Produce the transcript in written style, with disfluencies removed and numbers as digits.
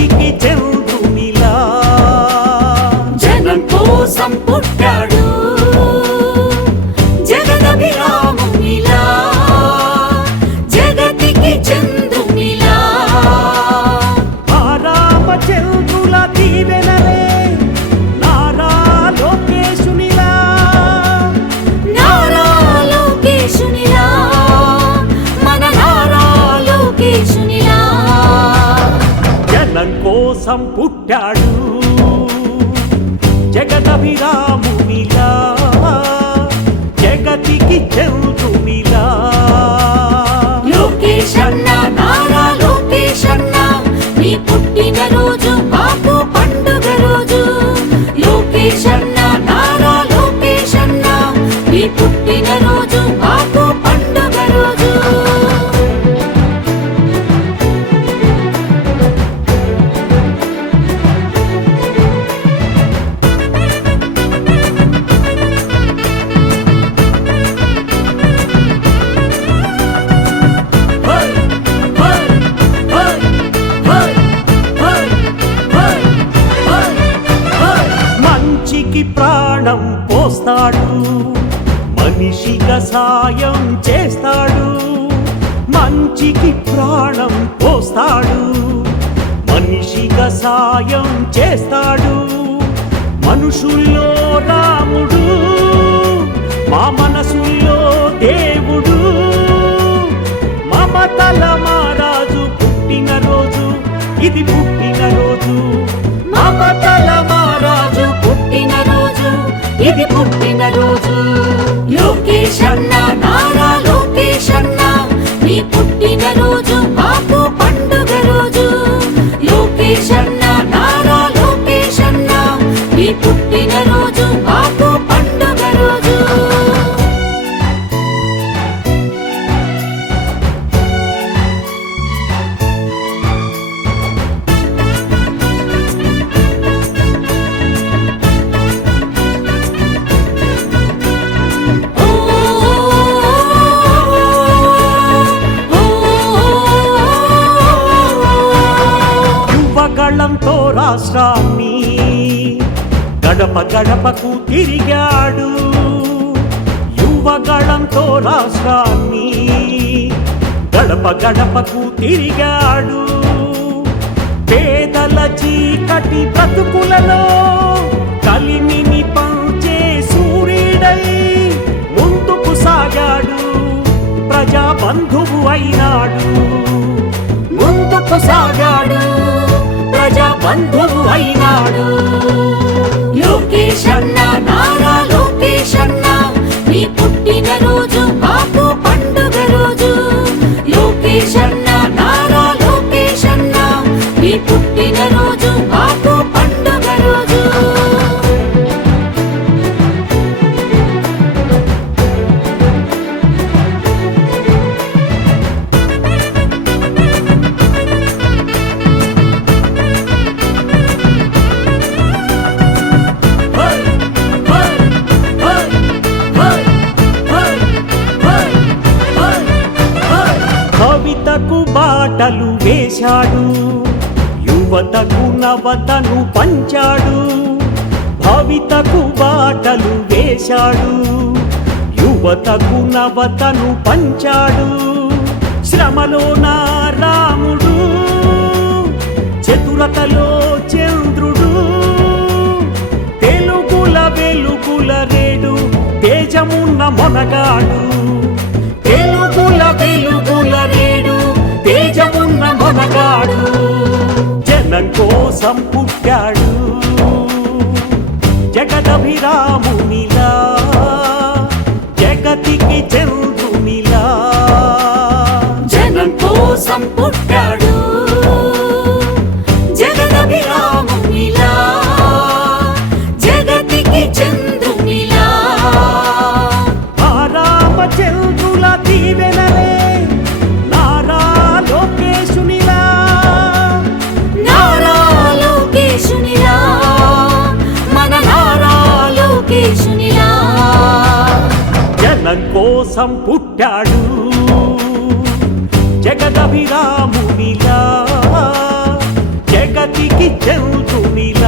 జగతికి చంద్రునిలా జనం కోసం పుట్టాడు జగదభిరామునిలా జగతికి చంద్రునిలా ఆ రామచంద్రుల దీవెనలే నారా లోకేశునిలా నారా లోకేశునిలా మన నారా లోకేశునిలా జనం కోసం పుట్టాడు జగదభిరామునిలా జగతికి చంద్రునిలా లోకేశన్న నారా లోకేశన్న నీ పుట్టిన రోజు మాకు పండుగ రోజు లోకేశన్న నారా లోకేశన్న నీ పుట్టిన రోజు మాకు పండుగ రోజు మంచికి ప్రాణం పోస్తాడు మనిషిగా సాయం చేస్తాడు మంచికి ప్రాణం పోస్తాడు మనిషిగా సాయం చేస్తాడు మనుషుల్లో రాముడు మా మనసుల్లో దేవుడు మమతల మహారాజు పుట్టిన రోజు ఇది పుట్టిన రోజు మమతల మహారాజు పుట్టిన రోజు ఇది పుట్టిన రోజు లోకేశన్న నారా లోకేశన్న నీ పుట్టిన రోజు మాకు పండుగ రోజు లోకేశన్న నారా లోకేశన్న నీ పుట్టిన రోజు మాకు పండుగ రోజు యువగళంతో రాష్ట్రాన్ని గడప గడపకు తిరిగాడు యువగళంతో రాష్ట్రాన్ని గడప గడపకు తిరిగాడు పేదల చీకటి బ్రతుకులలో కలిమిని పంచే సూర్యుడై ముందుకు సాగాడు ప్రజా బంధువు అయినాడు ముందుకు సాగాడు ప్రజా బంధువు అయినాడు లోకేశన్న నారా లోకేశన్న నీ పుట్టిన రోజు మాకు పండుగ రోజు లోకేశన్న నారా లోకేశన్న నీ పుట్టిన రోజు మాకు పండుగ రోజు కవితకు బాటలు వేశాడు యువతకు నవతను పంచాడు భవితకు బాటలు వేశాడు యువతకు నవతను పంచాడు శ్రమలో నా రాముడు చతురతలో చంద్రుడు తెలుగుల వెలుగుల రేడు తేజమున్న మొనగాడు తెలుగుల వెలుగుల రేడు తేజమున్న మొనగాడు జనం కోసం పుట్టాడు జగదభిరామునిలా జగతికి చంద్రునిలా జనం కోసం పుట్టాడు జగదభిరామునిలా జగతికి చంద్రునిలా ఆ రామచంద్రుల దీవెనలే నారా లోకేశునిలా నారా లోకేశునిలా మన నారా లోకేశునిలా జనం కోసం పుట్టాడు జగదభిరామునిలా జగతి చంద్రునిలా